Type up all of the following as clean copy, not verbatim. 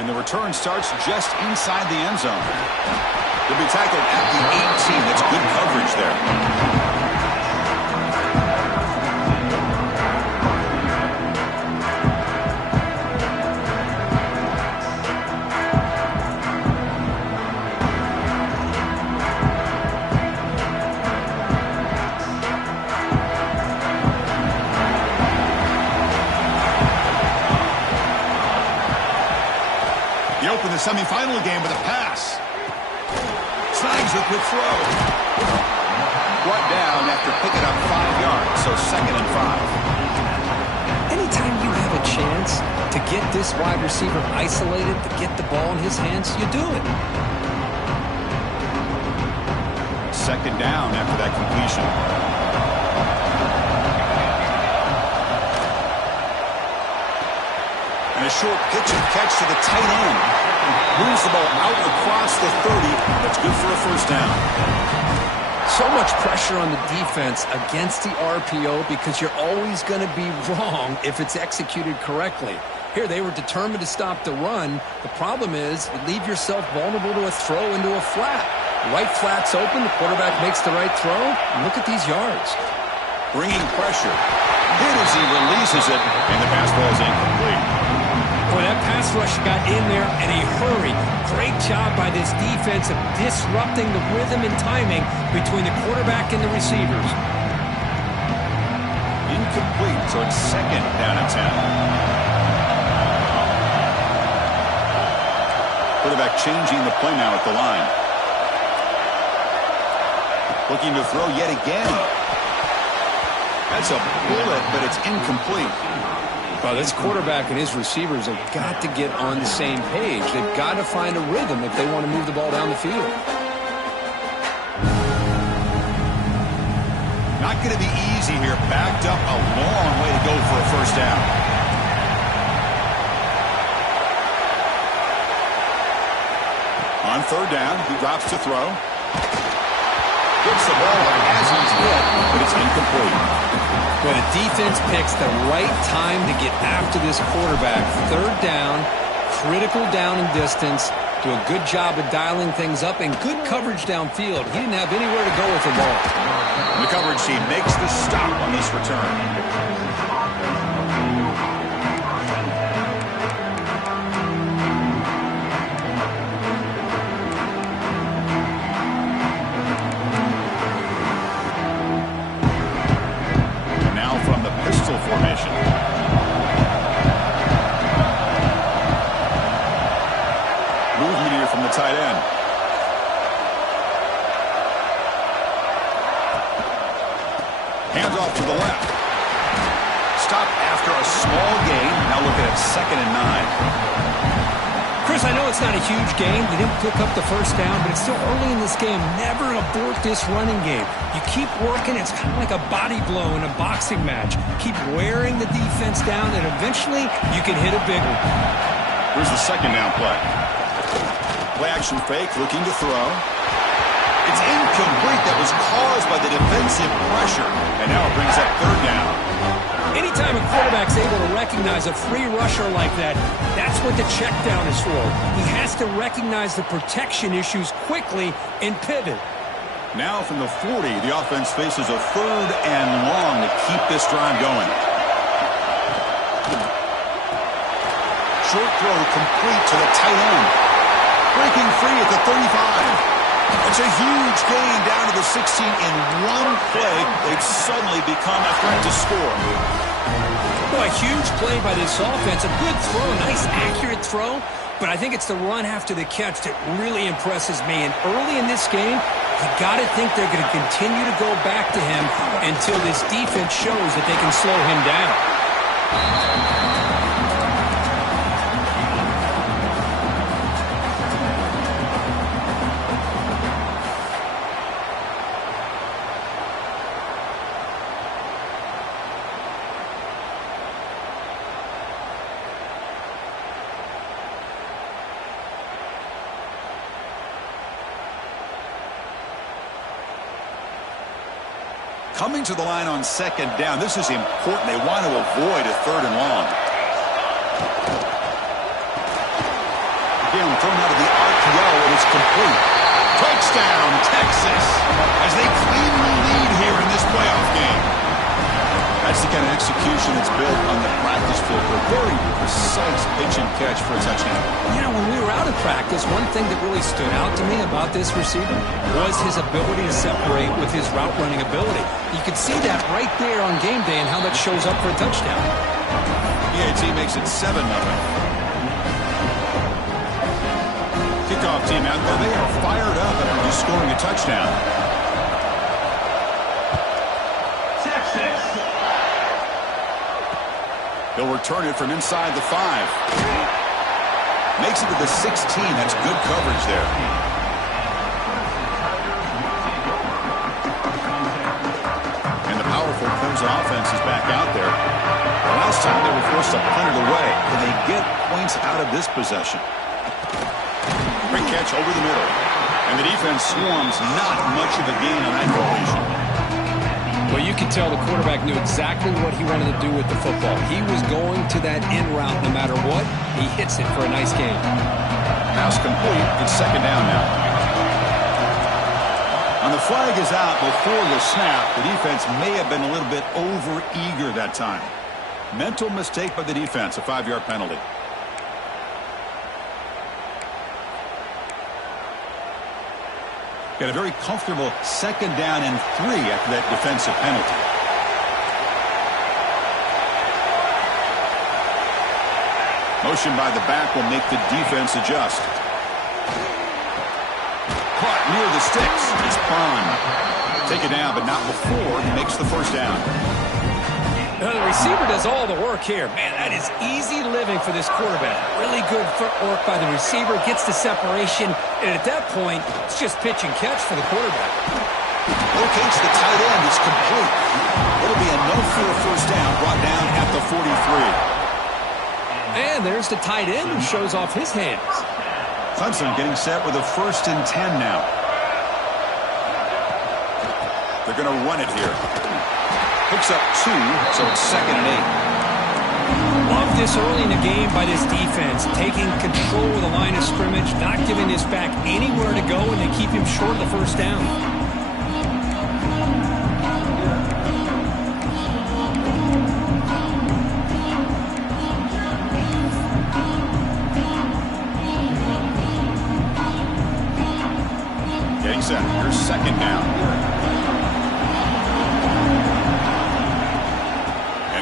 And the return starts just inside the end zone. They'll be tackled at the 18. That's good coverage there. Open the semifinal game with a pass. Snags a quick throw. Brought down after picking up 5 yards, so 2nd and 5. Anytime you have a chance to get this wide receiver isolated, to get the ball in his hands, you do it. 2nd down after that completion. And a short pitch and catch to the tight end. Moves the ball out across the 30. That's good for a 1st down. So much pressure on the defense against the RPO because you're always going to be wrong if it's executed correctly. Here, they were determined to stop the run. The problem is you leave yourself vulnerable to a throw into a flat. The right flat's open. The quarterback makes the right throw. And look at these yards. Bringing pressure. Hit as he releases it, and the pass ball is incomplete. Boy, that pass rush got in there in a hurry. Great job by this defense of disrupting the rhythm and timing between the quarterback and the receivers. Incomplete, so it's 2nd down and 10. Quarterback changing the play now at the line. Looking to throw yet again. That's a bullet, but it's incomplete. Well, this quarterback and his receivers have got to get on the same page. They've got to find a rhythm if they want to move the ball down the field. Not going to be easy here. Backed up a long way to go for a 1st down. On 3rd down, he drops to throw. Gets the ball as he's hit, but it's incomplete. Well, the defense picks the right time to get after this quarterback. 3rd down, critical down and distance. Do a good job of dialing things up and good coverage downfield. He didn't have anywhere to go with the ball. The coverage team makes the stop on this return. Formation. Movement here from the tight end. Hands off to the left. Stop after a small gain. Now looking at 2nd and 9. Chris, I know it's not a huge game. You didn't pick up the 1st down, but it's still early in this game. Never abort this running game. You keep working. It's kind of like a body blow in a boxing match. Keep wearing the defense down, and eventually you can hit a big one. Here's the 2nd down play. Play action fake, looking to throw. It's incomplete. That was caused by the defensive pressure. And now it brings up 3rd down. Anytime a quarterback's able to recognize a free rusher like that, that's what the check down is for. He has to recognize the protection issues quickly and pivot. Now from the 40, the offense faces a 3rd and long to keep this drive going. Short throw complete to the tight end. Breaking free at the 35. It's a huge gain down to the 16 in one play. They've suddenly become a threat to score. Well, a huge play by this offense. A good throw, a nice accurate throw. But I think it's the run after the catch that really impresses me. And early in this game, you got to think they're going to continue to go back to him until this defense shows that they can slow him down. Coming to the line on 2nd down. This is important. They want to avoid a 3rd and long. again, thrown out of the RPO, and it's complete. Touchdown, Texas, as they claim the lead here in this playoff game. That's the kind of execution that's built on the practice field for a very precise pitch and catch for a touchdown. You know, when we were out of practice, one thing that really stood out to me about this receiver was his ability to separate with his route running ability. You could see that right there on game day and how that shows up for a touchdown. EAT makes it 7-0. Kickoff team out there. They are fired up after just scoring a touchdown. He'll return it from inside the 5. Makes it to the 16. That's good coverage there. And the powerful Clemson offense is back out there. The last time they were forced to punt it away. Can they get points out of this possession? Great catch over the middle. And the defense swarms not much of a gain on that completion. Well, you could tell the quarterback knew exactly what he wanted to do with the football. He was going to that in route no matter what. He hits it for a nice gain. Pass complete. It's second down now. And the flag is out before the snap. The defense may have been a little bit over-eager that time. Mental mistake by the defense, a 5-yard penalty. Got a very comfortable second down and 3 after that defensive penalty. Motion by the back will make the defense adjust. Caught near the sticks. It's Pond. Take it down, but not before he makes the first down. The receiver does all the work here. Man, that is easy living for this quarterback. Really good footwork by the receiver. Gets the separation. And at that point, it's just pitch and catch for the quarterback. Locates the tight end. It's complete. It'll be a no-fear first down brought down at the 43. And there's the tight end who shows off his hands. Clemson getting set with a 1st and 10 now. They're going to run it here. Picks up 2, so it's 2nd and 8. Love this early in the game by this defense. Taking control of the line of scrimmage, not giving this back anywhere to go, and they keep him short of the first down. Getting set. Here's second down.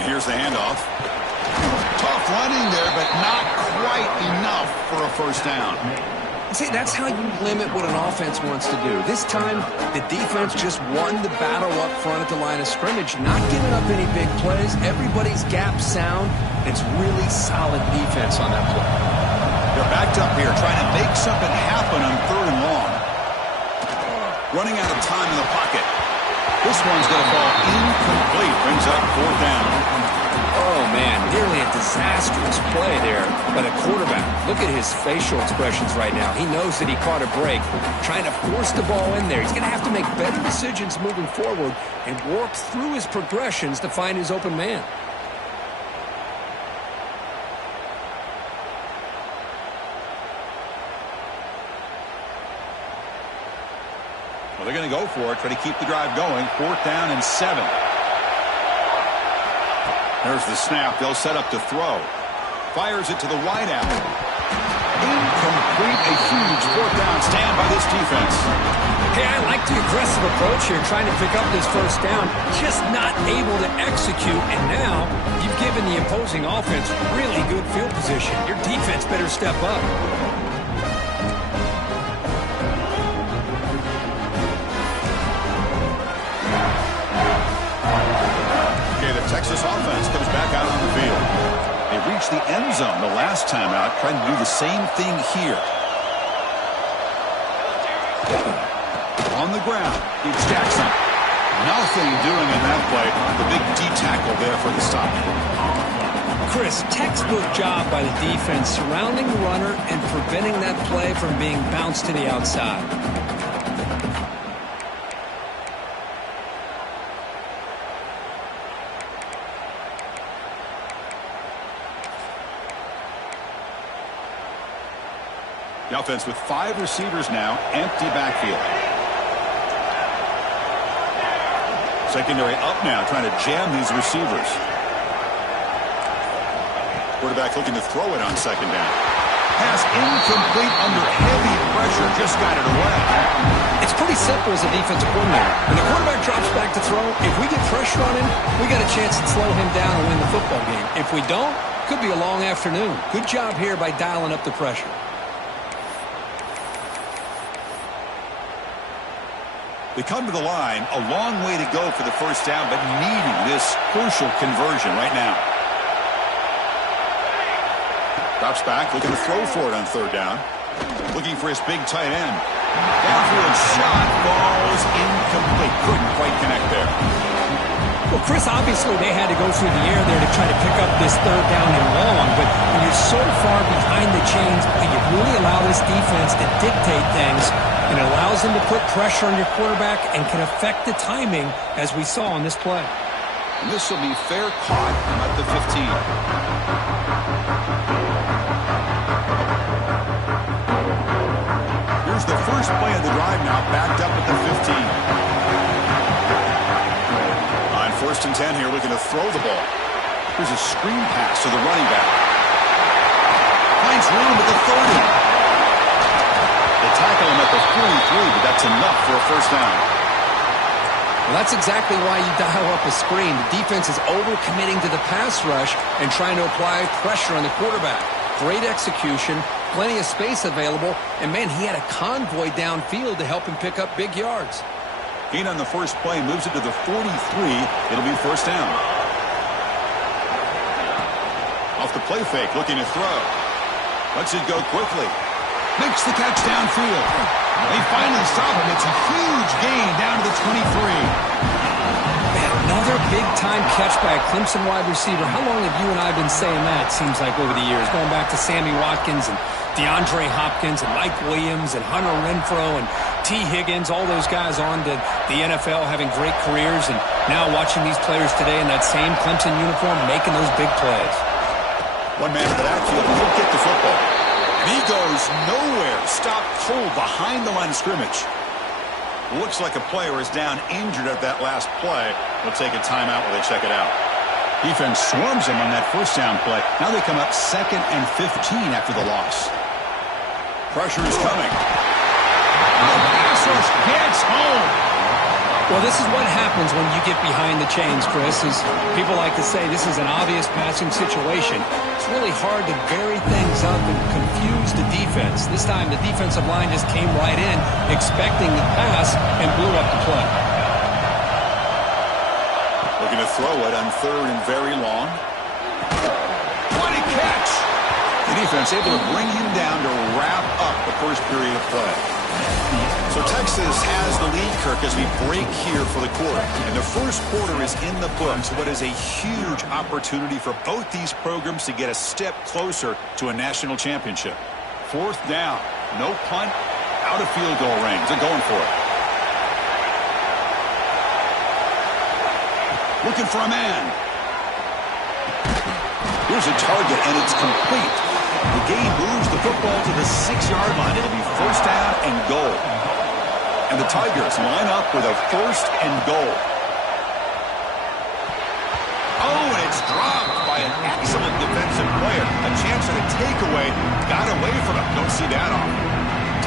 Here's the handoff. Tough running there, but not quite enough for a first down. See, that's how you limit what an offense wants to do. This time, the defense just won the battle up front at the line of scrimmage, not giving up any big plays. Everybody's gap sound. It's really solid defense on that play. They're backed up here, trying to make something happen on 3rd and long. Running out of time in the pocket. This one's going to fall incomplete. Brings up 4th down. Oh, man, nearly a disastrous play there by the quarterback. Look at his facial expressions right now. He knows that he caught a break, trying to force the ball in there. He's going to have to make better decisions moving forward and work through his progressions to find his open man. Well, they're going to go for it, try to keep the drive going. 4th down and 7. There's the snap. They'll set up to throw. Fires it to the wideout. Incomplete. A huge 4th down stand by this defense. Hey, I like the aggressive approach here, trying to pick up this first down. Just not able to execute. And now you've given the opposing offense really good field position. Your defense better step up. Texas offense comes back out on the field. They reached the end zone the last time out, trying to do the same thing here. On the ground, it's Jackson. Nothing doing in that play. The big D tackle there for the stop. Chris, textbook job by the defense surrounding the runner and preventing that play from being bounced to the outside. The offense with 5 receivers now, empty backfield. Secondary up now, trying to jam these receivers. Quarterback looking to throw it on second down. Pass incomplete under heavy pressure, just got it away. It's pretty simple as a defensive coordinator. When the quarterback drops back to throw, if we get pressure on him, we got a chance to slow him down and win the football game. If we don't, could be a long afternoon. Good job here by dialing up the pressure. They come to the line, a long way to go for the first down, but needing this crucial conversion right now. Drops back, looking to throw for it on third down. Looking for his big tight end. Downfield shot falls incomplete. Couldn't quite connect there. Well, Chris, obviously they had to go through the air there to try to pick up this third down and long, but when you're so far behind the chains, you really allow this defense to dictate things, and it allows them to put pressure on your quarterback and can affect the timing, as we saw on this play. And this will be fair caught at the 15. Here's the first play of the drive now, backed up at the 15. On 1st and 10 here, looking to throw the ball. Here's a screen pass to the running back. Finds room at the 30. They tackle him at the 43, but that's enough for a first down. Well, that's exactly why you dial up a screen. The defense is over-committing to the pass rush and trying to apply pressure on the quarterback. Great execution, plenty of space available, and, man, he had a convoy downfield to help him pick up big yards. Gain on the first play, moves it to the 43. It'll be first down. Off the play fake, looking to throw. Lets it go quickly. Makes the catch downfield. They finally stop him. It's a huge gain down to the 23. Another big-time catch by a Clemson wide receiver. How long have you and I been saying that, seems like, over the years? Going back to Sammy Watkins and DeAndre Hopkins and Mike Williams and Hunter Renfrow and T. Higgins, all those guys on to the NFL having great careers, and now watching these players today in that same Clemson uniform making those big plays. One man in the backfield, he'll get the football. And he goes nowhere. Stopped cold behind the line of scrimmage. Looks like a player is down injured at that last play. They'll take a timeout while they check it out. Defense swarms him on that first down play. Now they come up 2nd and 15 after the loss. Pressure is coming. The pass rush gets home. Well, this is what happens when you get behind the chains, Chris. Is people like to say this is an obvious passing situation. It's really hard to vary things up and confuse the defense. This time the defensive line just came right in, expecting the pass, and blew up the play. Looking to throw it on 3rd and very long. What a catch! The defense able to bring him down to wrap up the first period of play. So Texas has the lead, Kirk, as we break here for the quarter. And the first quarter is in the books. What is a huge opportunity for both these programs to get a step closer to a national championship. 4th down. No punt. Out of field goal range. They're going for it. Looking for a man. Here's a target, and it's complete. The game moves the football to the 6-yard line. It'll be first down and goal. And the Tigers line up with a 1st and goal. Oh, and it's dropped by an excellent defensive player. A chance at a takeaway. Got away from it. Don't see that often.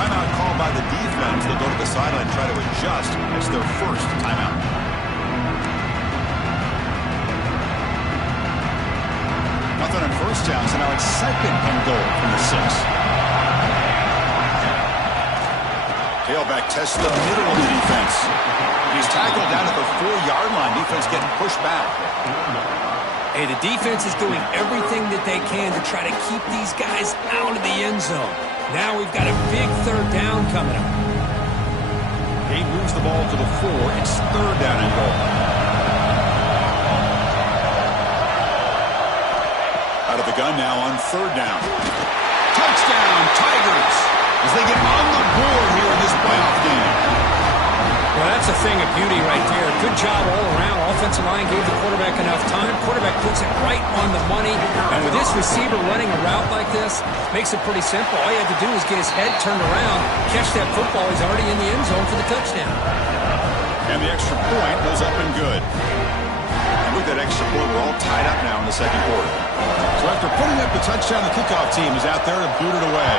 Timeout called by the defense. They'll go to the sideline and try to adjust. It's their first timeout. Nothing on first down, so now it's 2nd and goal from the 6. Tailback tests the middle of the defense. He's tackled down at the 4-yard line. Defense getting pushed back. Hey, the defense is doing everything that they can to try to keep these guys out of the end zone. Now we've got a big 3rd down coming up. He moves the ball to the 4. It's 3rd down and goal. Out of the gun now on 3rd down. Touchdown, Tigers! As they get on the board here in this playoff game. Well, that's a thing of beauty right there. Good job all around. Offensive line gave the quarterback enough time. Quarterback puts it right on the money. And with this receiver running a route like this, makes it pretty simple. All you had to do is get his head turned around, catch that football. He's already in the end zone for the touchdown. And the extra point goes up and good. And with that extra point, we're all tied up now in the second quarter. So after putting up the touchdown, the kickoff team is out there to boot it away.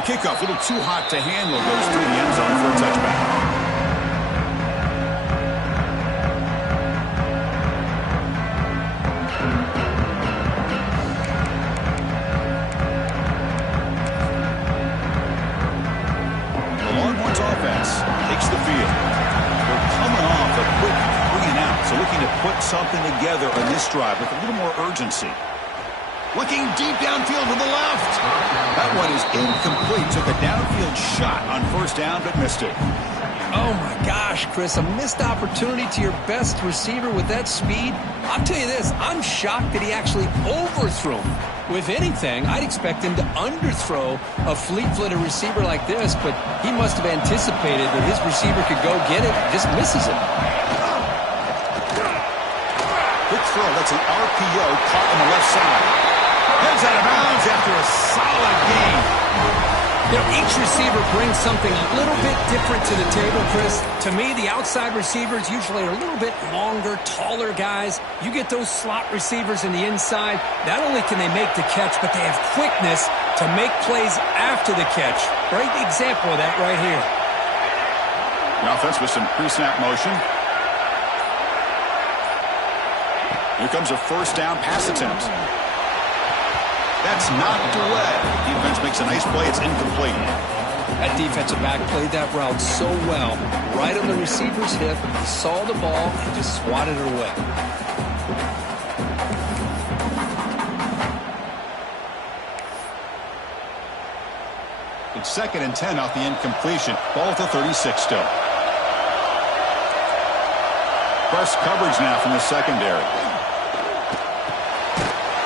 The kickoff, a little too hot to handle, goes through the end zone for a touchback. Takes the field. They're coming off a quick 3-and-out, so looking to put something together on this drive with a little more urgency. Looking deep downfield to the left. That one is incomplete. Took a downfield shot on first down, but missed it. Oh, my gosh, Chris, a missed opportunity to your best receiver with that speed. I'll tell you this, I'm shocked that he actually overthrew him. With anything, I'd expect him to underthrow a fleet-footed receiver like this, but he must have anticipated that his receiver could go get it, just misses it. Quick throw, that's an RPO caught on the left side. Heads out of bounds after a solid gain. You know, each receiver brings something a little bit different to the table, Chris. To me, the outside receivers usually are a little bit longer, taller guys. You get those slot receivers in the inside, not only can they make the catch, but they have quickness to make plays after the catch. Great example of that right here. The offense with some pre-snap motion. Here comes a first down pass attempt. That's knocked away. Defense makes a nice play. It's incomplete. That defensive back played that route so well. Right on the receiver's hip. He saw the ball and just swatted it away. It's 2nd and 10 off the incompletion. Ball at the 36 still. Press coverage now from the secondary.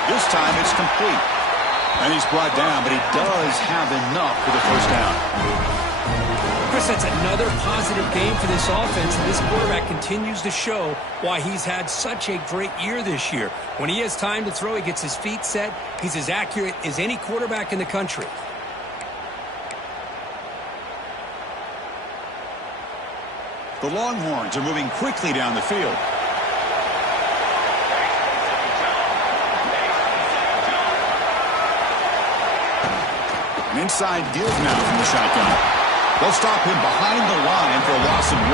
This time it's complete. And he's brought down, but he does have enough for the first down. Chris, that's another positive game for this offense, and this quarterback continues to show why he's had such a great year this year. When he has time to throw, he gets his feet set. He's as accurate as any quarterback in the country. The Longhorns are moving quickly down the field. An inside give now from the shotgun. They'll stop him behind the line for a loss of 1.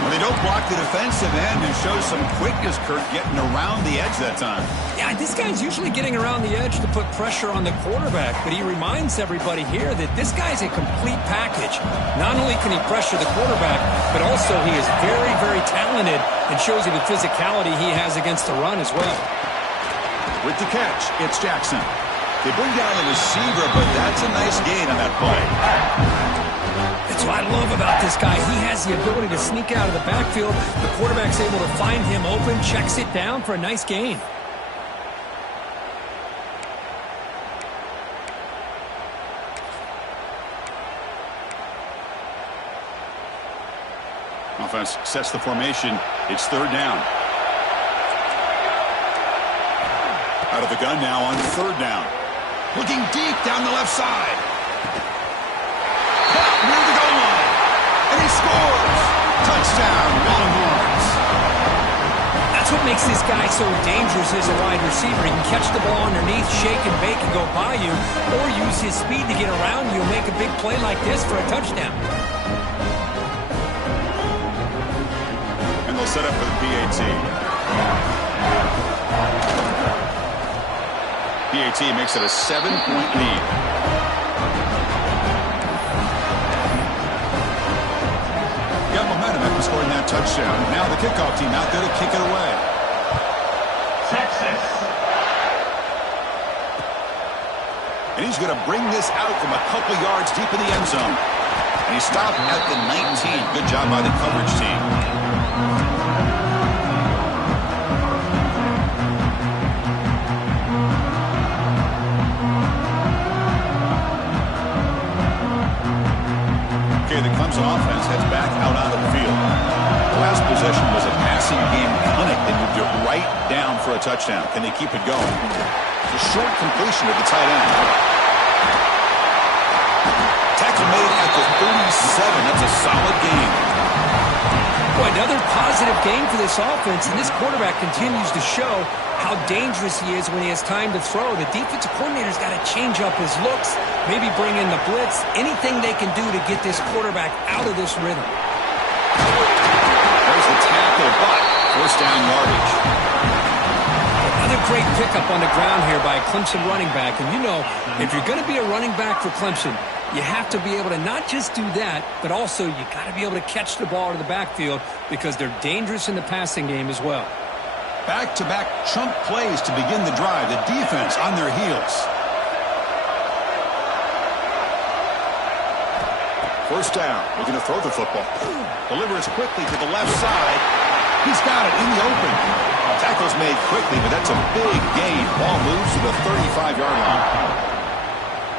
Well, they don't block the defensive end and show some quickness, Kurt, getting around the edge that time. Yeah, this guy's usually getting around the edge to put pressure on the quarterback, but he reminds everybody here that this guy's a complete package. Not only can he pressure the quarterback, but also he is very, very talented and shows you the physicality he has against the run as well. With the catch, it's Jackson. They bring down the receiver, but that's a nice gain on that play. That's what I love about this guy. He has the ability to sneak out of the backfield. The quarterback's able to find him open, checks it down for a nice gain. Offense sets the formation. It's 3rd down. Out of the gun now on 3rd down. Looking deep down the left side. Caught near the goal line. And he scores. Touchdown, Longhorns. That's what makes this guy so dangerous as a wide receiver. He can catch the ball underneath, shake and bake and go by you, or use his speed to get around you and make a big play like this for a touchdown. And they'll set up for the PAT. PAT makes it a 7-point lead. Got momentum after scoring that touchdown. Now the kickoff team out there to kick it away. Texas. And he's going to bring this out from a couple yards deep in the end zone. And he stopped at the 19. Good job by the coverage team. touchdown. Can they keep it going? The short completion to the tight end. Tackle made at the 37. That's a solid gain. Boy, another positive game for this offense, and this quarterback continues to show how dangerous he is when he has time to throw. The defensive coordinator's got to change up his looks, maybe bring in the blitz, anything they can do to get this quarterback out of this rhythm. There's the tackle, but first down yardage. Another great pickup on the ground here by a Clemson running back. And you know, if you're going to be a running back for Clemson, you have to be able to not just do that, but also you got to be able to catch the ball in the backfield because they're dangerous in the passing game as well. Back-to-back chunk plays to begin the drive. The defense on their heels. First down. Looking to throw the football. Delivers quickly to the left side. He's got it in the open. Tackle's made quickly, but that's a big gain. Ball moves to the 35-yard line.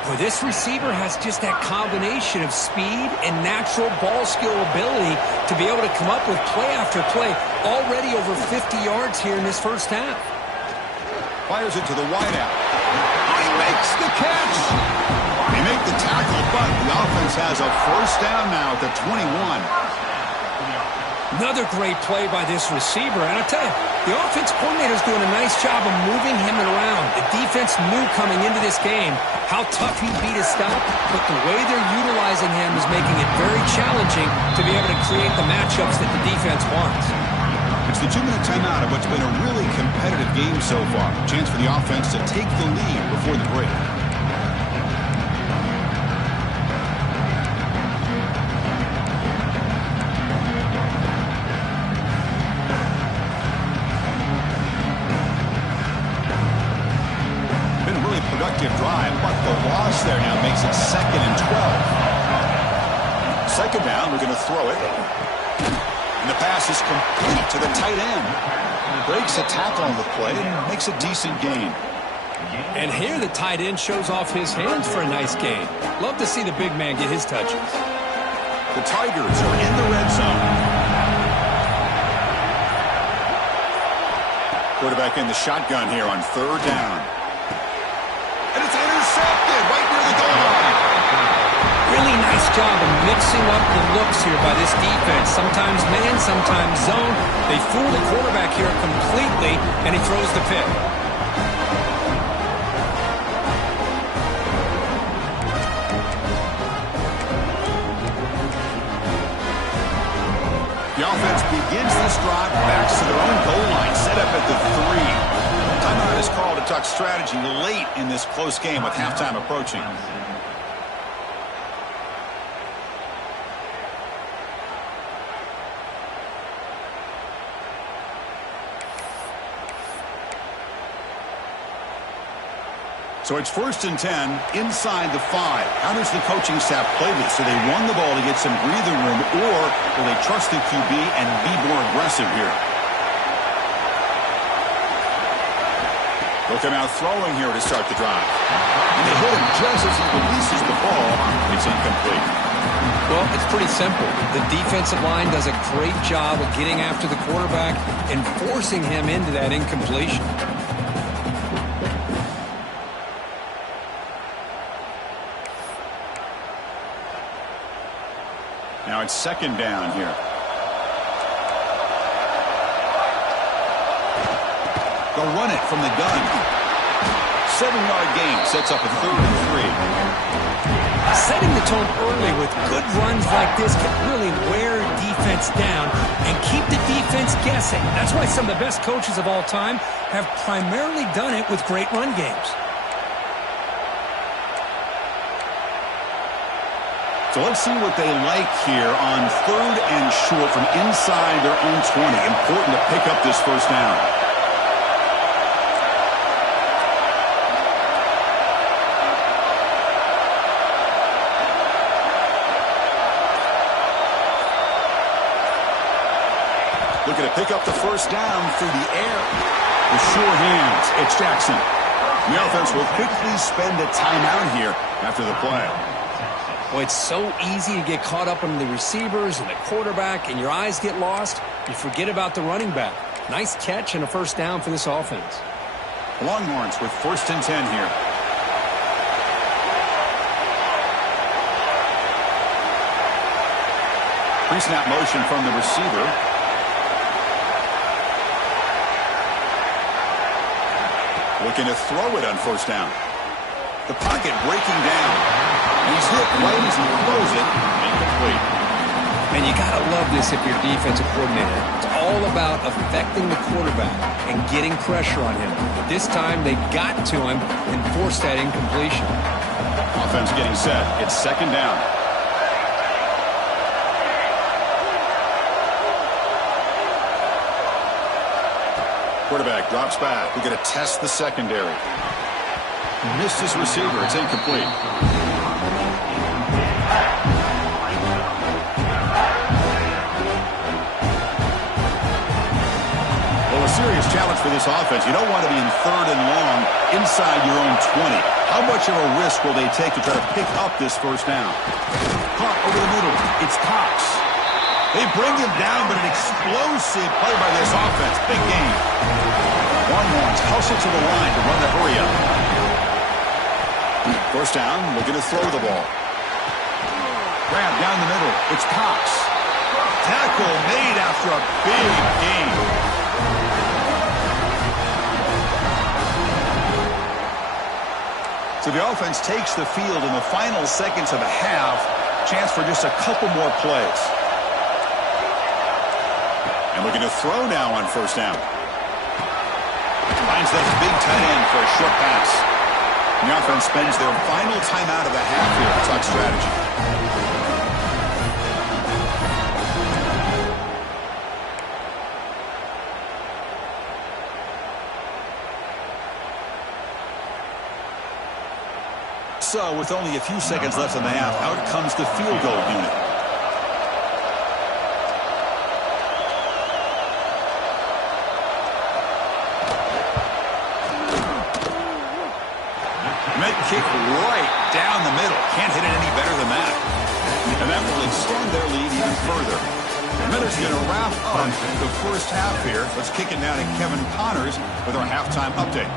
Well, this receiver has just that combination of speed and natural ball skill ability to be able to come up with play after play. Already over 50 yards here in this first half. Fires it to the wideout. He makes the catch. They make the tackle, but the offense has a first down now at the 21. Another great play by this receiver. And I tell you, the offense coordinator is doing a nice job of moving him around. The defense knew coming into this game how tough he'd be to stop, but the way they're utilizing him is making it very challenging to be able to create the matchups that the defense wants. It's the 2-minute timeout of what's been a really competitive game so far. Chance for the offense to take the lead before the break. Drive, but the loss there now makes it 2nd and 12. Second down, we're going to throw it. And the pass is complete to the tight end. Breaks a tackle on the play and makes a decent gain. And here the tight end shows off his hands for a nice gain. Love to see the big man get his touches. The Tigers are in the red zone. Quarterback in the shotgun here on third down. And it's intercepted right near the goal line. Really nice job of mixing up the looks here by this defense. Sometimes man, sometimes zone. They fool the quarterback here completely, and he throws the pick. The offense begins this drive, backs to their own goal line, set up at the 3. Timeout is called to talk strategy late in this close game with halftime approaching. So it's 1st and 10 inside the 5. How does the coaching staff play this? Do they run the ball to get some breathing room, or will they trust the QB and be more aggressive here? They'll come out throwing here to start the drive. And they hit him just as he releases the ball. It's incomplete. Well, it's pretty simple. The defensive line does a great job of getting after the quarterback and forcing him into that incompletion. Now it's 2nd down here. They'll run it from the gun. 7-yard gain sets up a 3rd and 3. Setting the tone early with good runs like this can really wear defense down and keep the defense guessing. That's why some of the best coaches of all time have primarily done it with great run games. So let's see what they like here on 3rd and short from inside their own 20. Important to pick up this first down. Looking to pick up the first down through the air. With sure hands, it's Jackson. The offense will quickly spend a timeout here after the play. Well, it's so easy to get caught up in the receivers and the quarterback, and your eyes get lost. You forget about the running back. Nice catch and a first down for this offense. Longhorns with 1st and 10 here. Pre-snap motion from the receiver. Looking to throw it on 1st down. The pocket breaking down. And he's hit right as he throws it. Incomplete. And you got to love this if you're defensive coordinator. It's all about affecting the quarterback and getting pressure on him. But this time they got to him and forced that incompletion. Offense getting set. It's 2nd down. Quarterback drops back. We're going to test the secondary. Missed his receiver. It's incomplete. Well, a serious challenge for this offense. You don't want to be in 3rd and long inside your own 20. How much of a risk will they take to try to pick up this 1st down? Caught over the middle. It's Cox. They bring him down, but an explosive play by this offense. Big game. Longhorns hustle to the line to run the hurry-up. 1st down, looking to throw the ball. Grab down the middle. It's Cox. Tackle made after a big game. So the offense takes the field in the final seconds of the half. Chance for just a couple more plays. And looking to throw now on 1st down. Finds that big tight end for a short pass. And the offense spends their final timeout of the half here to talk strategy. So, with only a few seconds left in the half, out comes the field goal unit. Kick right down the middle. Can't hit it any better than that. And that will extend their lead even further. The Miners going to wrap up the 1st half here. Let's kick it down to Kevin Connors with our halftime update.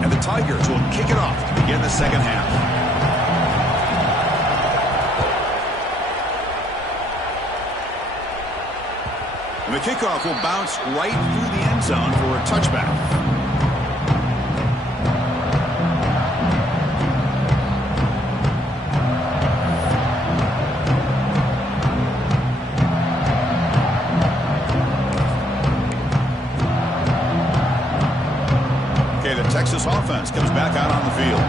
And the Tigers will kick it off to begin the 2nd half. And the kickoff will bounce right through the end zone for a touchback. Texas offense comes back out on the field.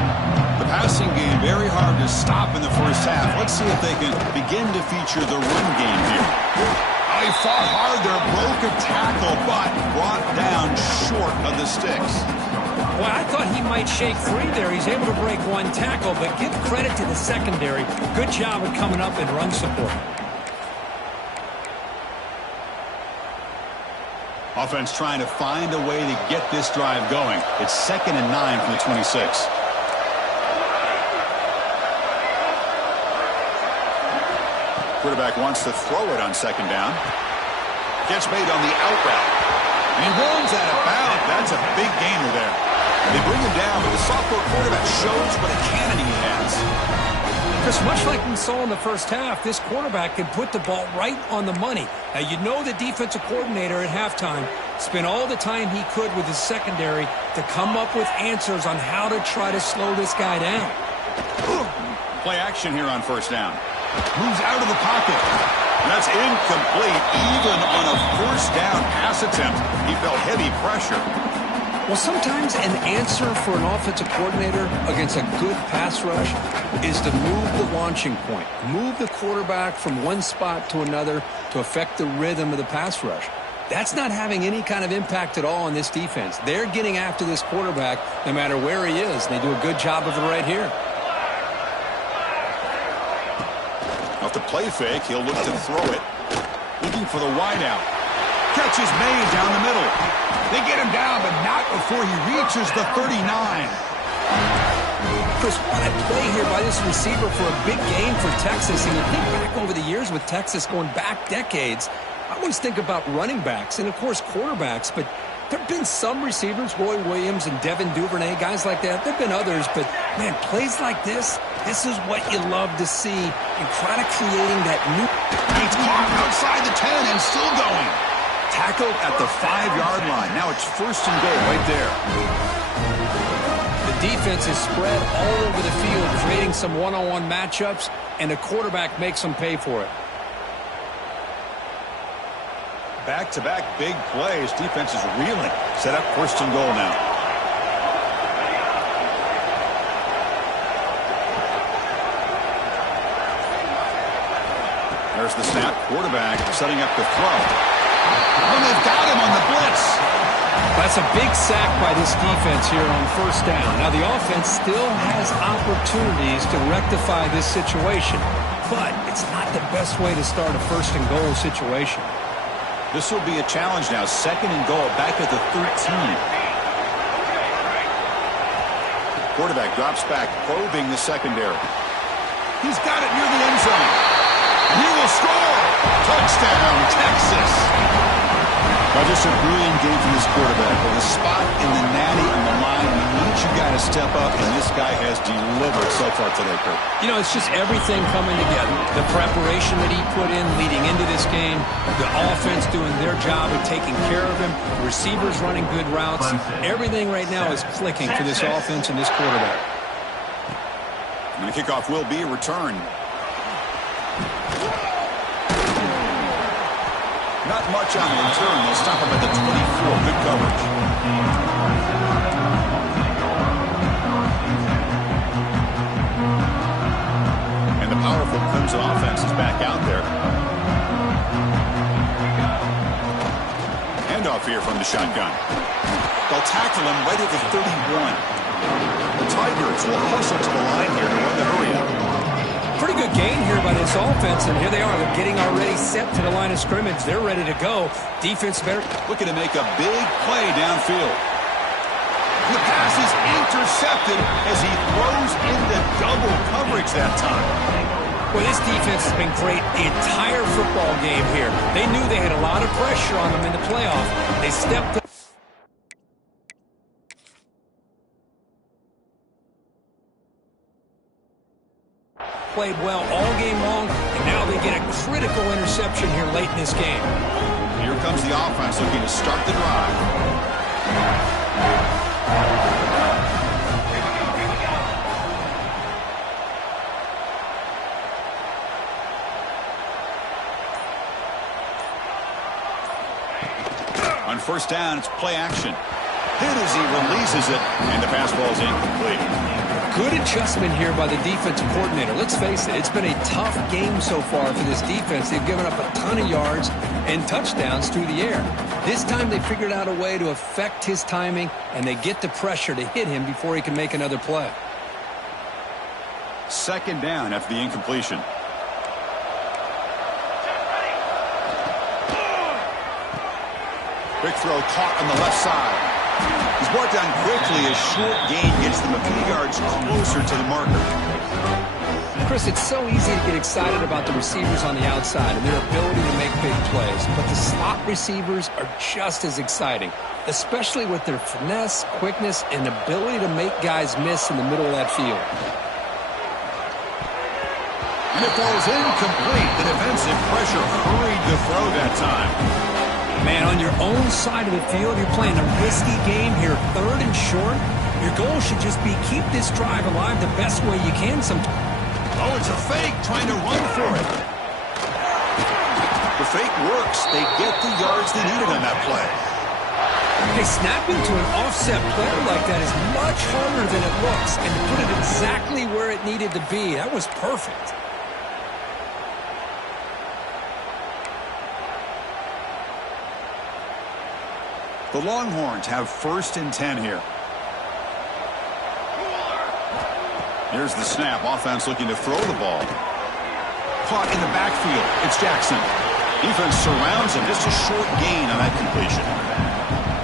The passing game very hard to stop in the 1st half. Let's see if they can begin to feature the run game here. He fought hard there, broke a tackle, but brought down short of the sticks. Well, I thought he might shake free there. He's able to break 1 tackle, but give credit to the secondary. Good job of coming up in run support. Offense trying to find a way to get this drive going. It's 2nd and 9 from the 26. Quarterback wants to throw it on 2nd down. Gets made on the out route. And he runs out of bounds. That's a big gainer there. They bring him down, but the sophomore quarterback shows what a cannon he has. Because much like we saw in the 1st half, this quarterback can put the ball right on the money. Now, you know the defensive coordinator at halftime spent all the time he could with his secondary to come up with answers on how to try to slow this guy down. Play action here on 1st down. Moves out of the pocket. And that's incomplete. Even on a 1st down pass attempt, he felt heavy pressure. Well, sometimes an answer for an offensive coordinator against a good pass rush is to move the launching point. Move the quarterback from one spot to another to affect the rhythm of the pass rush. That's not having any kind of impact at all on this defense. They're getting after this quarterback no matter where he is. They do a good job of it right here. Off the play fake, he'll look to throw it. Looking for the wideout. Catch is made down the middle. They get him down, but not before he reaches the 39. Chris, what a play here by this receiver for a big game for Texas. And you think back over the years with Texas going back decades, I always think about running backs and, of course, quarterbacks, but there have been some receivers, Roy Williams and Devin Duvernay, guys like that. There have been others, but, man, plays like this is what you love to see and kind of creating that new... He's caught outside the 10 and still going. Tackled at the 5-yard line. Now it's first and goal right there. The defense is spread all over the field, creating some one-on-one matchups, and the quarterback makes them pay for it. Back-to-back big plays. Defense is reeling. Set up first and goal now. There's the snap. Quarterback setting up the throw. And they've got him on the blitz. That's a big sack by this defense here on first down. Now, the offense still has opportunities to rectify this situation, but it's not the best way to start a first and goal situation. This will be a challenge now. Second and goal back at the 13. Quarterback drops back, probing the secondary. He's got it near the end zone. And he will score. Touchdown, Texas. Now, just a brilliant game from this quarterback. With a spot in the natty on the line, we need you guys to step up, and this guy has delivered so far today, Kurt. You know, it's just everything coming together. The preparation that he put in leading into this game, the offense doing their job of taking care of him, the receivers running good routes. Everything right now is clicking for this offense and this quarterback. And the kickoff will be a return. Not much on the return. They'll stop him at the 24. Good coverage. And the powerful Crimson offense is back out there. Handoff here from the shotgun. They'll tackle him right at the 31. The Tigers will hustle to the line here to run the hurry up. Pretty good gain here by this offense, and here they are. They're getting already set to the line of scrimmage. They're ready to go. Defense better. Looking to make a big play downfield. The pass is intercepted as he throws into double coverage that time. Well, this defense has been great the entire football game here. They knew they had a lot of pressure on them in the playoff. They stepped up. Played well all game long, and now they get a critical interception here late in this game. Here comes the offense looking to start the drive. On first down, it's play action. Hit as he releases it, and the pass ball is incomplete. Good adjustment here by the defensive coordinator. Let's face it, it's been a tough game so far for this defense. They've given up a ton of yards and touchdowns through the air. This time they figured out a way to affect his timing, and they get the pressure to hit him before he can make another play. Second down after the incompletion. Quick throw caught on the left side. He's brought down quickly. A short gain gets them a few yards closer to the marker. Chris, it's so easy to get excited about the receivers on the outside and their ability to make big plays, but the slot receivers are just as exciting, especially with their finesse, quickness, and ability to make guys miss in the middle of that field. And it falls incomplete. The defensive pressure hurried the throw that time. Man, on your own side of the field, you're playing a risky game here, third and short. Your goal should just be keep this drive alive the best way you can sometimes. Oh, it's a fake, trying to run for it. The fake works. They get the yards they needed on that play. Hey, snapping to an offset player like that is much harder than it looks, and to put it exactly where it needed to be, that was perfect. The Longhorns have first and 10 here. Here's the snap. Offense looking to throw the ball. Caught in the backfield. It's Jackson. Defense surrounds him. Just a short gain on that completion.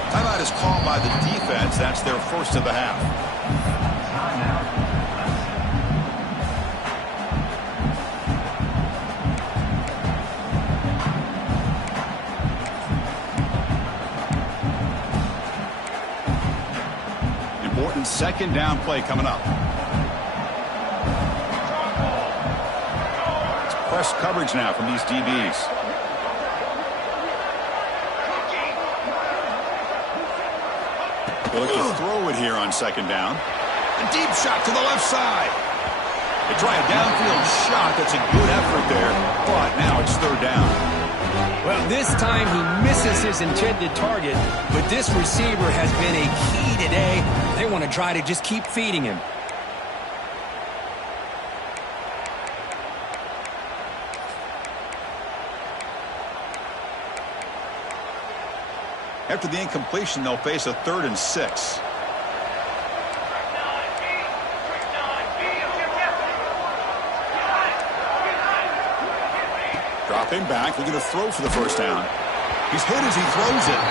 Timeout is called by the defense. That's their first of the half. important second down play coming up. It's press coverage now from these DBs. They look to throw it here on second down. A deep shot to the left side. They try a downfield shot. That's a good effort there, but now it's third down. Well, this time he misses his intended target, but this receiver has been a key today. They want to try to just keep feeding him. After the incompletion, they'll face a 3rd and 6. Dropping back, looking to throw for the first down. He's hit as he throws it.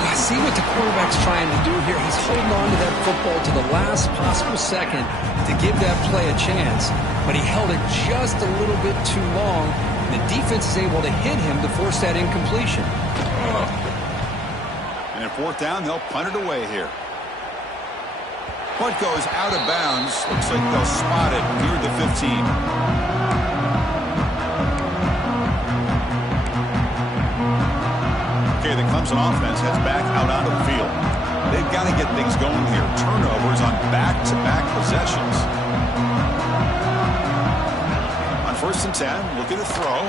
I see what the quarterback's trying to do here. He's holding on to that football to the last possible second to give that play a chance, but he held it just a little bit too long. The defense is able to hit him to force that incompletion. And at 4th down, they'll punt it away here. Punt goes out of bounds. Looks like they'll spot it near the 15. Okay, the Clemson offense heads back out onto the field. They've got to get things going here. Turnovers on back-to-back possessions. On 1st and 10, looking to throw.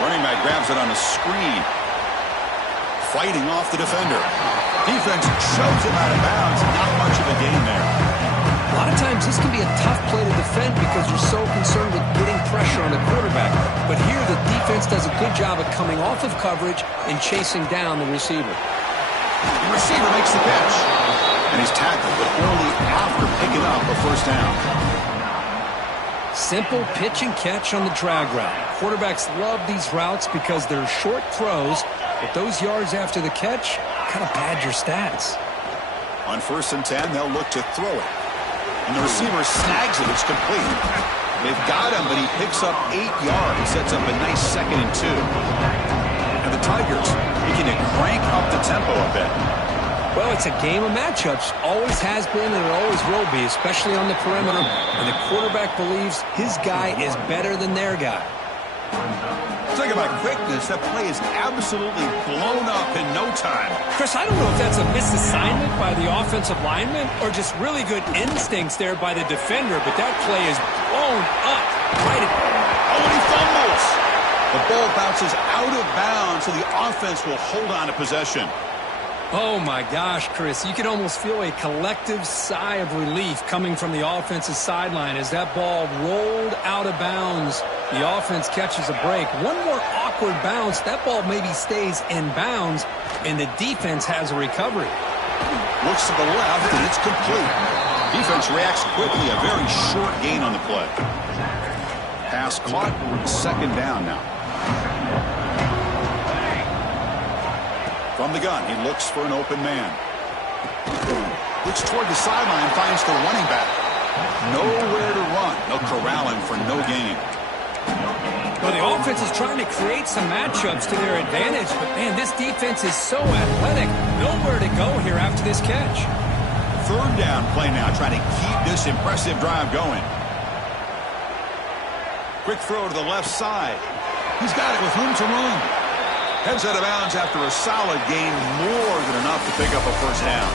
Running back grabs it on a screen. Fighting off the defender. Defense shoves him out of bounds. Not much of a gain there. A lot of times this can be a tough play to defend because you're so concerned with getting pressure on the quarterback. But here the defense does a good job of coming off of coverage and chasing down the receiver. The receiver makes the catch. And he's tackled, but only after picking up a first down. Simple pitch and catch on the drag route. Quarterbacks love these routes because they're short throws, but those yards after the catch kind of pad your stats. On 1st and 10, they'll look to throw it. And the receiver snags it. It's complete. They've got him, but he picks up 8 yards. Sets up a nice 2nd and 2. And the Tigers beginning to crank up the tempo a bit. Well, it's a game of matchups. Always has been and it always will be, especially on the perimeter. And the quarterback believes his guy is better than their guy. Talk about quickness. That play is absolutely blown up in no time. Chris, I don't know if that's a misassignment by the offensive lineman or just really good instincts there by the defender, but that play is blown up. Right at... Oh, and he fumbles. The ball bounces out of bounds, so the offense will hold on to possession. Oh, my gosh, Chris. You could almost feel a collective sigh of relief coming from the offensive sideline as that ball rolled out of bounds. The offense catches a break. One more awkward bounce. That ball maybe stays in bounds, and the defense has a recovery. Looks to the left, and it's complete. Defense reacts quickly. A very short gain on the play. Pass caught. 2nd down now. From the gun, he looks for an open man. Looks toward the sideline, finds the running back. Nowhere to run. They'll corral him for no gain. Well, the offense is trying to create some matchups to their advantage, but, man, this defense is so athletic. Nowhere to go here after this catch. 3rd down play now, trying to keep this impressive drive going. Quick throw to the left side. He's got it with room to run. Heads out of bounds after a solid gain, more than enough to pick up a first down.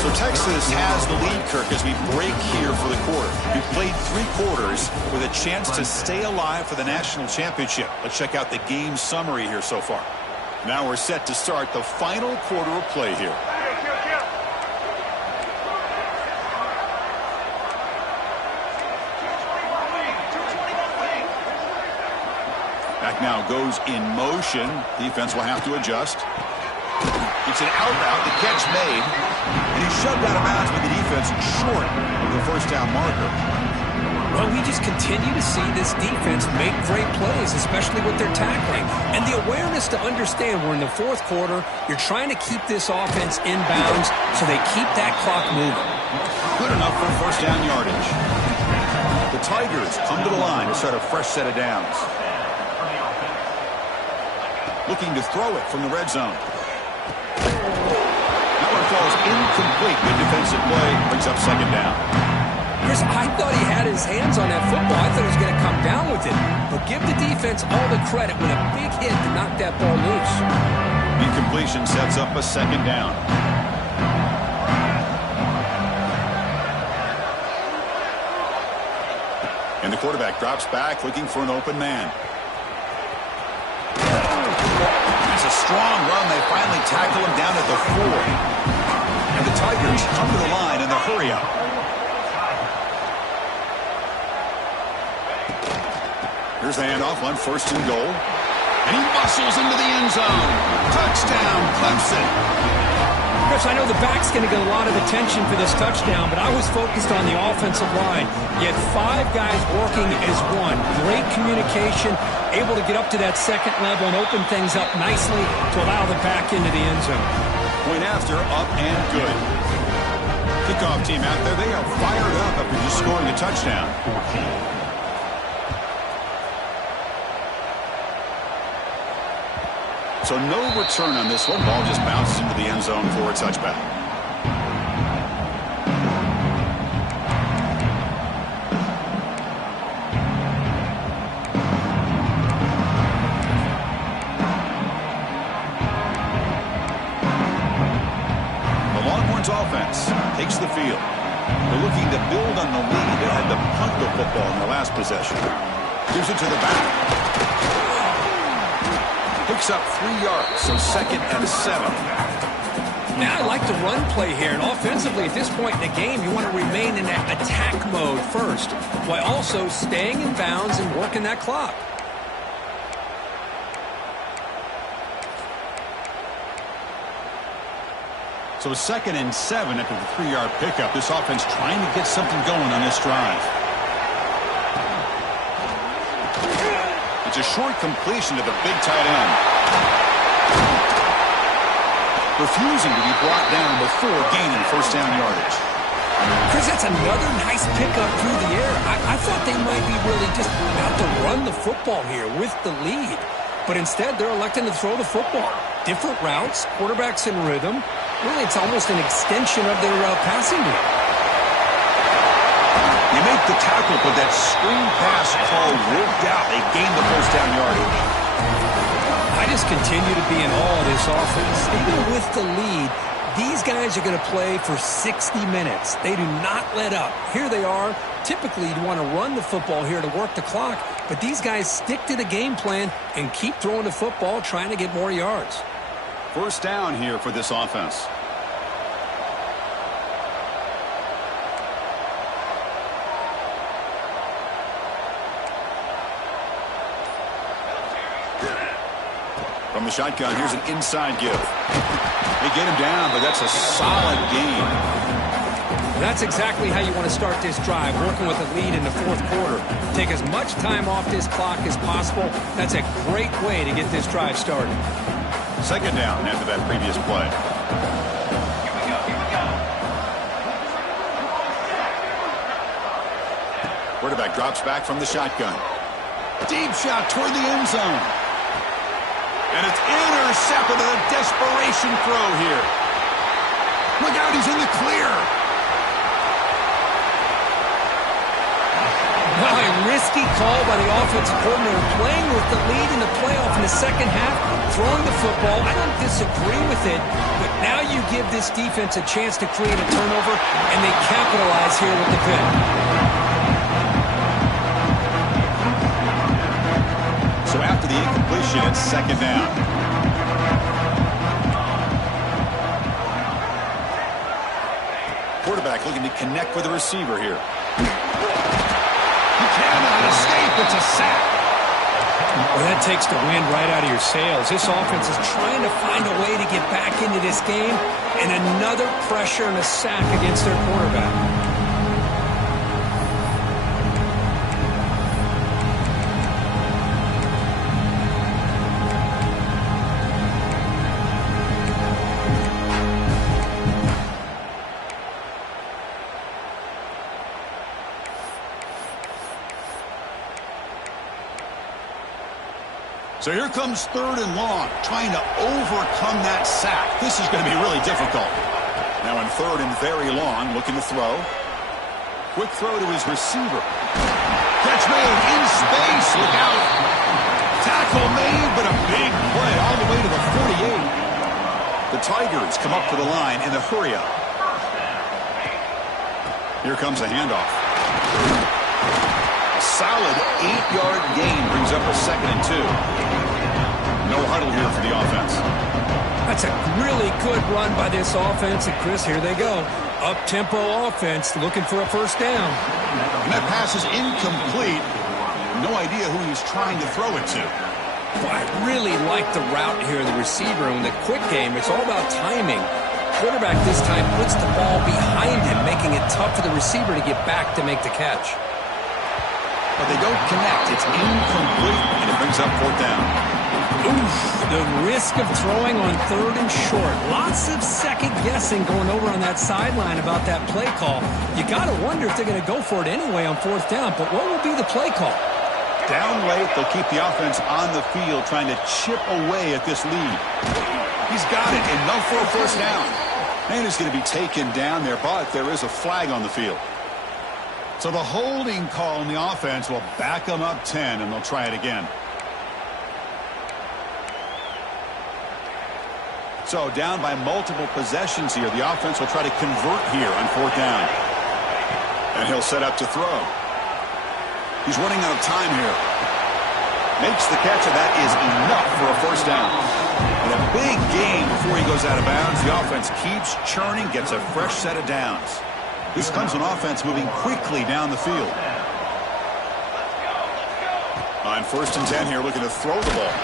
So Texas has the lead, Kirk, as we break here for the quarter. We played 3 quarters with a chance to stay alive for the national championship. Let's check out the game summary here so far. Now we're set to start the final quarter of play here. Back now goes in motion. Defense will have to adjust. It's an out route. The catch made. And he's shoved out of bounds by the defense short of the first down marker. Well, we just continue to see this defense make great plays, especially with their tackling. And the awareness to understand we're in the 4th quarter. You're trying to keep this offense in bounds so they keep that clock moving. Good enough for first down yardage. The Tigers come to the line to start a fresh set of downs. Looking to throw it from the red zone. Now we're falls incomplete. Good defensive play. Brings up second down. Chris, I thought he had his hands on that football. I thought he was going to come down with it. But give the defense all the credit when a big hit to knock that ball loose. Incompletion sets up a second down. And the quarterback drops back, looking for an open man. That's a strong run. They finally tackle him down at the 4. And the Tigers come to the line in the hurry-up. Here's the handoff on 1st and goal. And he muscles into the end zone. Touchdown, Clemson. Chris, I know the back's going to get a lot of attention for this touchdown, but I was focused on the offensive line. You had 5 guys working as one. Great communication, able to get up to that second level and open things up nicely to allow the back into the end zone. Point after, up and good. Kickoff team out there, they are fired up after just scoring a touchdown. So no return on this one. Ball just bounces into the end zone for a touchback. The Longhorns offense takes the field. They're looking to build on the lead. They had to punt the football in their last possession. Gives it to the back. Picks up 3 yards, so 2nd and 7. Now I like the run play here, and offensively at this point in the game, you want to remain in that attack mode first, while also staying in bounds and working that clock. So 2nd and 7 after the 3-yard pickup. This offense trying to get something going on this drive. It's a short completion to the big tight end. Refusing to be brought down before gaining 1st down yardage. Chris, that's another nice pickup through the air. I thought they might be really just about to run the football here with the lead. But instead, they're electing to throw the football. Different routes, quarterbacks in rhythm. Really, it's almost an extension of their passing game. You make the tackle, but that screen pass call worked out. They gained the 1st down yardage. I just continue to be in awe of this offense. Even with the lead, these guys are going to play for 60 minutes. They do not let up. Here they are. Typically, you'd want to run the football here to work the clock, but these guys stick to the game plan and keep throwing the football, trying to get more yards. 1st down here for this offense. From the shotgun, here's an inside give. They get him down, but that's a solid gain. That's exactly how you want to start this drive, working with a lead in the 4th quarter. Take as much time off this clock as possible. That's a great way to get this drive started. 2nd down after that previous play. Quarterback drops back from the shotgun. Deep shot toward the end zone. And it's intercepted with a desperation throw here. Look out, he's in the clear. Well, a risky call by the offensive coordinator, playing with the lead in the playoff in the 2nd half, throwing the football. I don't disagree with it, but now you give this defense a chance to create a turnover, and they capitalize here with the pick. So after the incompletion, it's 2nd down. Quarterback looking to connect with the receiver here. He cannot escape. It's a sack. Well, that takes the wind right out of your sails. This offense is trying to find a way to get back into this game, and another pressure and a sack against their quarterback. So here comes 3rd and long, trying to overcome that sack. This is going to be really difficult. third and very long, looking to throw. Quick throw to his receiver. Catch made in space. Look out. Tackle made, but a big play all the way to the 48. The Tigers come up to the line in the hurry-up. Here comes a handoff. A solid 8-yard gain brings up a 2nd and 2. No huddle here for the offense. That's a really good run by this offense. And, Chris, here they go. Up-tempo offense looking for a first down. And that pass is incomplete. No idea who he's trying to throw it to. Well, I really like the route here, the receiver. In the quick game, it's all about timing. Quarterback this time puts the ball behind him, making it tough for the receiver to get back to make the catch. But they don't connect. It's incomplete, and it brings up 4th down. Oof, the risk of throwing on 3rd and short. Lots of second guessing going over on that sideline about that play call. You got to wonder if they're going to go for it anyway on 4th down, but what will be the play call? Down late, they'll keep the offense on the field trying to chip away at this lead. He's got it, enough for a first down. And he's going to be taken down there, but there is a flag on the field. So the holding call on the offense will back them up 10, and they'll try it again. So down by multiple possessions here. The offense will try to convert here on 4th down. And he'll set up to throw. He's running out of time here. Makes the catch, and that is enough for a first down. And a big gain before he goes out of bounds. The offense keeps churning, gets a fresh set of downs. This comes an offense moving quickly down the field. On 1st and 10 here, looking to throw the ball.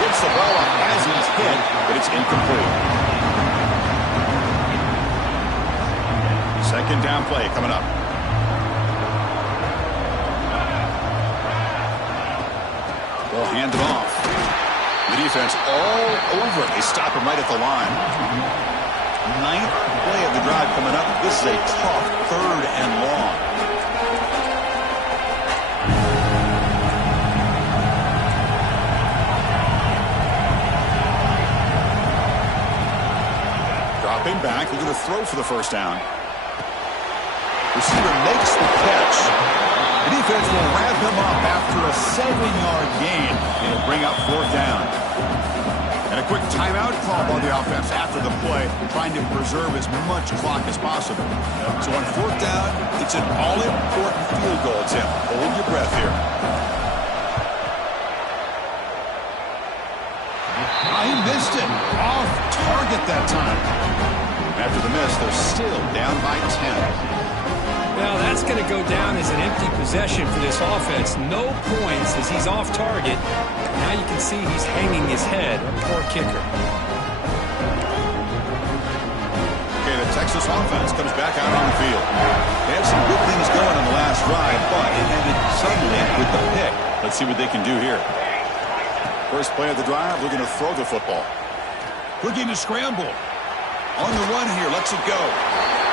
Gets the ball up as he's hit, but it's incomplete. 2nd down play coming up. They'll hand it off. The defense all over it. They stop him right at the line. 9th play of the drive coming up. This is a tough 3rd and long. Dropping back, looking to throw for the first down. Receiver makes the catch. The defense will wrap him up after a 7-yard gain. It'll bring up 4th down. And a quick timeout call by the offense after the play, trying to preserve as much clock as possible. So on 4th down, it's an all-important field goal, Tim. Hold your breath here. I missed it. Off target that time. After the miss, they're still down by 10. Now that's going to go down as an empty possession for this offense. No points as he's off target. Now you can see he's hanging his head. A poor kicker. Okay, the Texas offense comes back out on the field. They had some good things going on the last drive, but it ended suddenly with the pick. Let's see what they can do here. First play of the drive, looking to throw the football. Looking to scramble. On the run here, lets it go.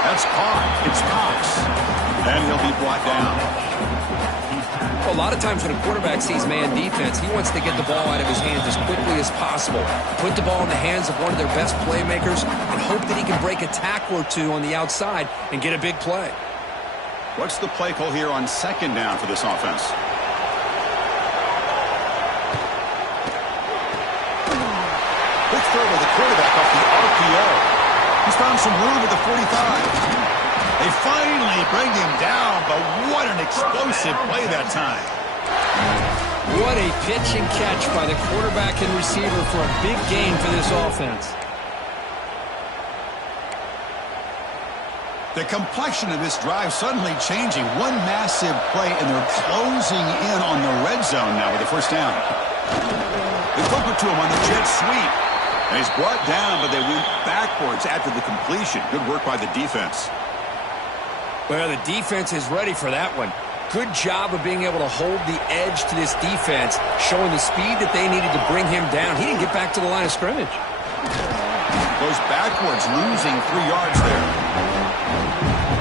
That's caught. It's Cox. And he'll be brought down. Well, a lot of times when a quarterback sees man defense, he wants to get the ball out of his hands as quickly as possible. Put the ball in the hands of one of their best playmakers and hope that he can break a tackle or two on the outside and get a big play. What's the play call here on 2nd down for this offense? Quick throw with the quarterback off the RPO. He's found some room at the 45. They finally bring him down, but what an explosive play that time. What a pitch and catch by the quarterback and receiver for a big gain for this offense. The complexion of this drive suddenly changing. One massive play, and they're closing in on the red zone now with the first down. They flip it to him on the jet sweep. And he's brought down, but they went backwards after the completion. Good work by the defense. Well, the defense is ready for that one. Good job of being able to hold the edge to this defense, showing the speed that they needed to bring him down. He didn't get back to the line of scrimmage. Goes backwards, losing 3 yards there.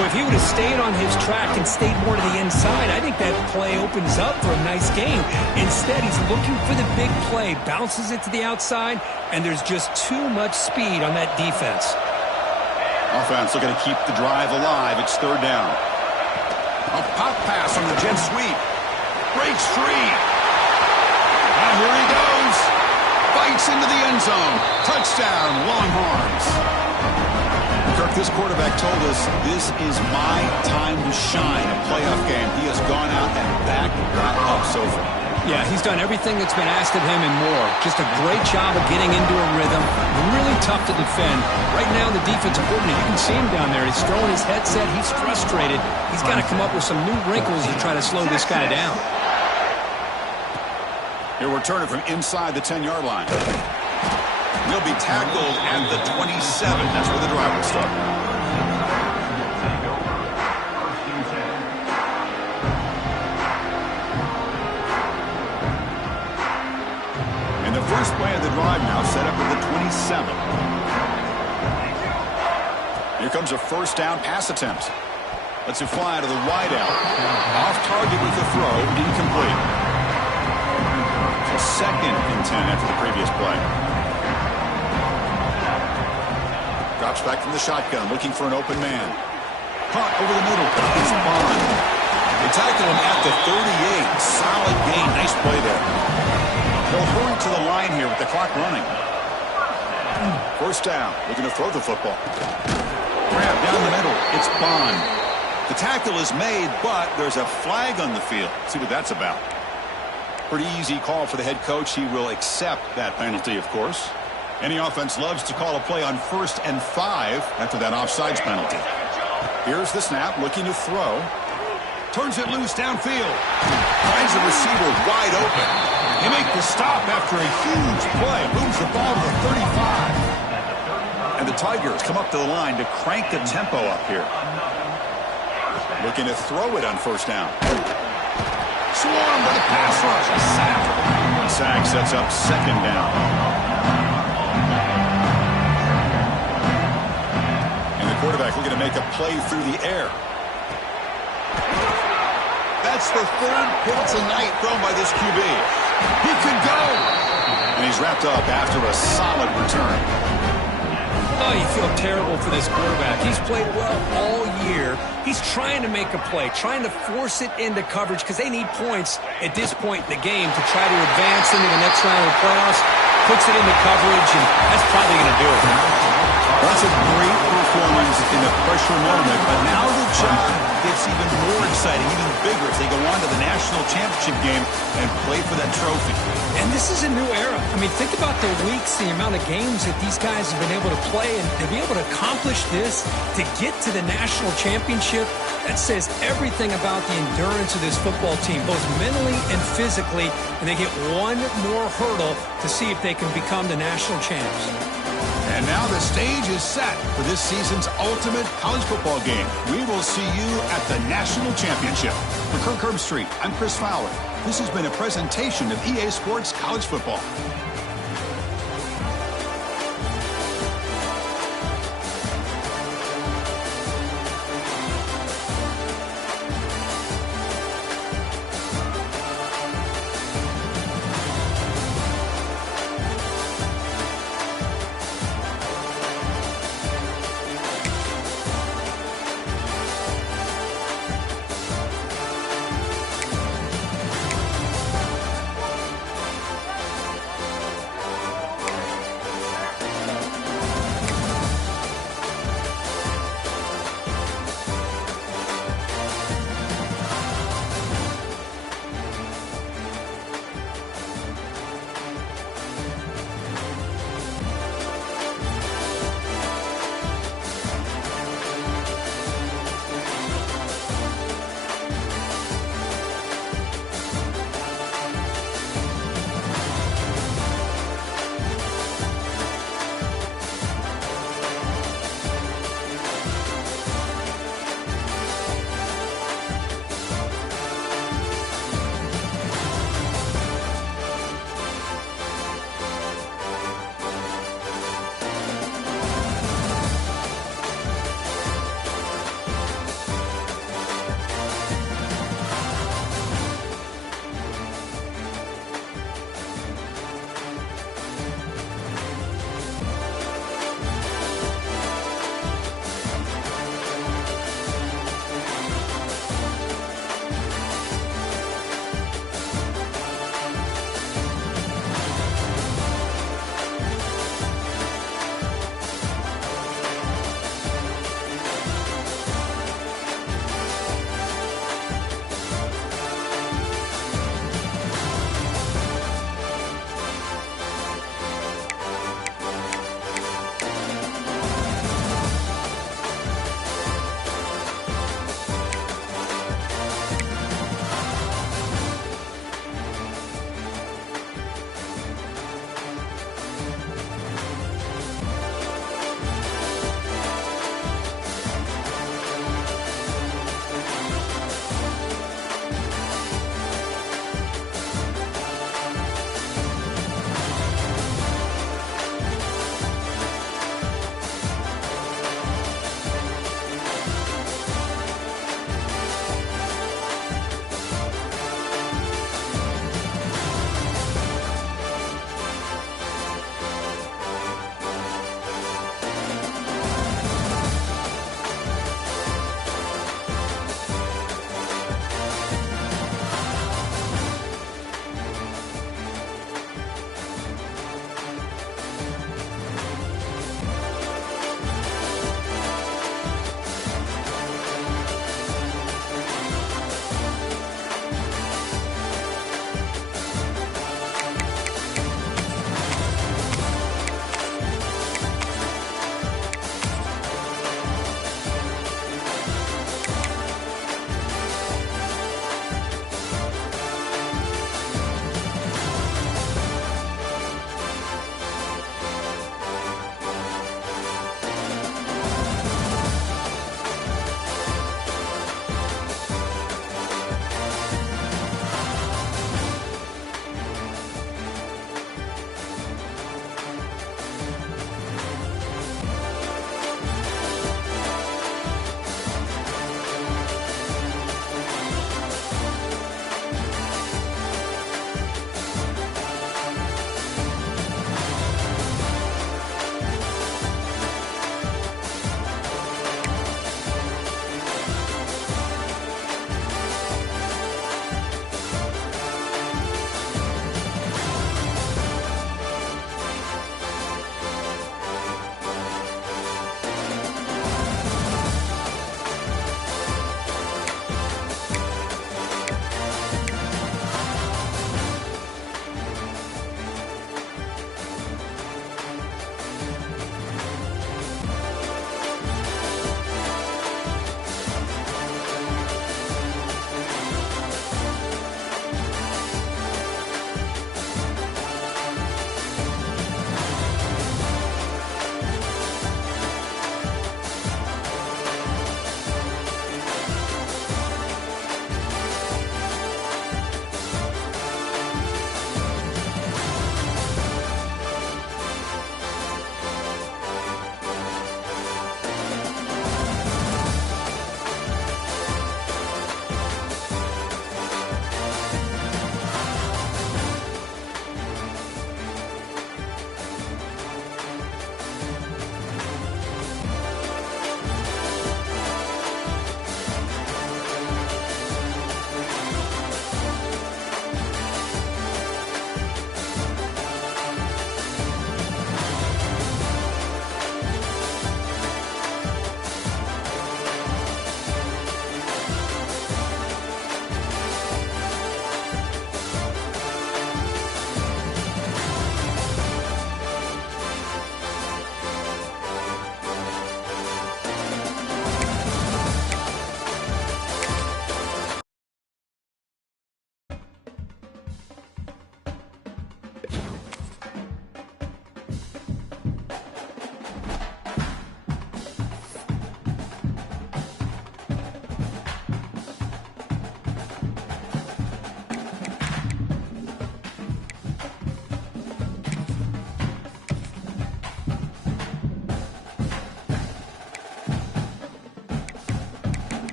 Well, if he would have stayed on his track and stayed more to the inside, I think that play opens up for a nice gain. Instead, he's looking for the big play, bounces it to the outside, and there's just too much speed on that defense. Offense looking to keep the drive alive. It's third down. A pop pass on the jet sweep. Breaks free. Now here he goes. Bites into the end zone. Touchdown, Longhorns. Kirk, this quarterback told us this is my time to shine. A playoff game. He has gone out and backed that up so far. Yeah, he's done everything that's been asked of him and more. Just a great job of getting into a rhythm. Really tough to defend. Right now, the defensive coordinator, you can see him down there. He's throwing his headset. He's frustrated. He's got to come up with some new wrinkles to try to slow this guy down. He'll return it from inside the 10-yard line. He'll be tackled at the 27. That's where the drive will start. And the first play of the drive now set up at the 27. Here comes a first down pass attempt. Lets it fly to the wide out. Off target with the throw, incomplete. So 2nd and 10 after the previous play. Drops back from the shotgun, looking for an open man. Caught over the middle. It's Bond. They tackle him at the 38. Solid gain. Nice play there. They'll hurry to the line here with the clock running. First down. Looking to throw the football. Grab down the middle. It's Bond. The tackle is made, but there's a flag on the field. Let's see what that's about. Pretty easy call for the head coach. He will accept that penalty, of course. Any offense loves to call a play on 1st and 5 after that offsides penalty. Here's the snap, looking to throw. Turns it loose downfield. Finds the receiver wide open. They make the stop after a huge play. Moves the ball to the 35. And the Tigers come up to the line to crank the tempo up here. Looking to throw it on first down. Swarmed with a pass rush. A sack. The sack sets up 2nd down. And the quarterback looking to make a play through the air. That's the 3rd hit tonight thrown by this QB. He can go. And he's wrapped up after a solid return. Oh, you feel terrible for this quarterback. He's played well all year. He's trying to make a play, trying to force it into coverage because they need points at this point in the game to try to advance into the next round of the playoffs. Puts it into coverage, and that's probably going to do it. That's a great performance in a pressure moment, but now the job gets even more exciting, even bigger as they go on to the national championship game and play for that trophy. And this is a new era. I mean, think about the weeks, the amount of games that these guys have been able to play, and to be able to accomplish this, to get to the national championship, that says everything about the endurance of this football team, both mentally and physically, and they get one more hurdle to see if they can become the national champs. And now the stage is set for this season's ultimate college football game. We will see you at the national championship. For Kirk Herbstreit, I'm Chris Fowler. This has been a presentation of EA Sports College Football.